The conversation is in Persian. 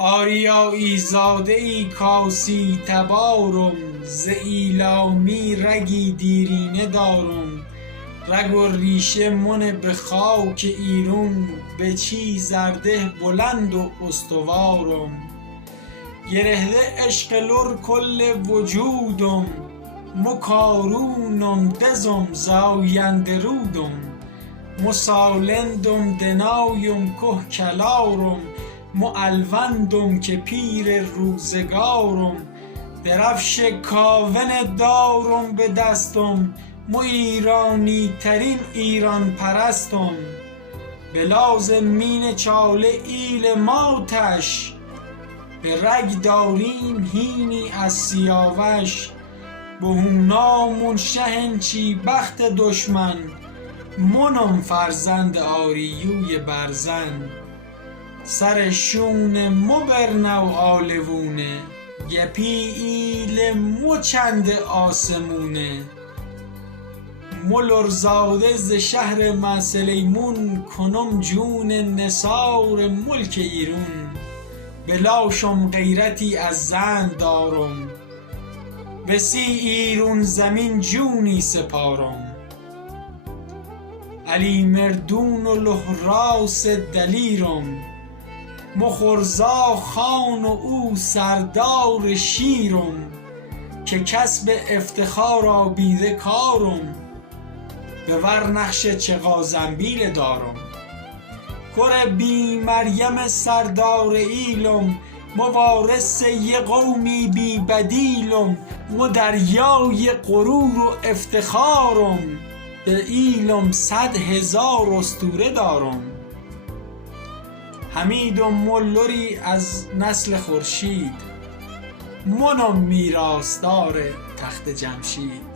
آریایی زاده ای کاسی تبارم، ز ایلامی رگی دیرینه دارم. رگ و ریشه من به خاک ایران، به چی زرده بلند و استوارم. گرهده عشق لر کل وجودم، مکارونم دزم زاینده رودم. مسالندم دنایم که کلارم، الوندم که پیر روزگارم. درفش کاون دارم به دستم، ایرانی ترین ایران پرستم. به لازمین چاله ایل ماتش، به رگ داریم هینی از سیاوش. بهونامون شهنچی بخت دشمن، منم فرزند آریوی برزن. سر شون مبرنو آلوونه، گپی ایل مچند آسمونه. ملرزاده ز شهر من سلیمون، کنم جون نثار ملک ایرون. بلاشم غیرتی از زن دارم، بسی ایرون زمین جونی سپارم. علی مردون و لهراس دلیرم، مخورزا خان و او سردار شیرم. که کسب افتخار آبیده کارم، به ورنقش چغازنبیل دارم. کره بی مریم سردار ایلم، موارث یه قومی بی بدیلم. دریای غرور و افتخارم، به ایلم 100,000 اسطوره دارم. حمیدم ملری از نسل خورشید، منم میراثدار تخت جمشید.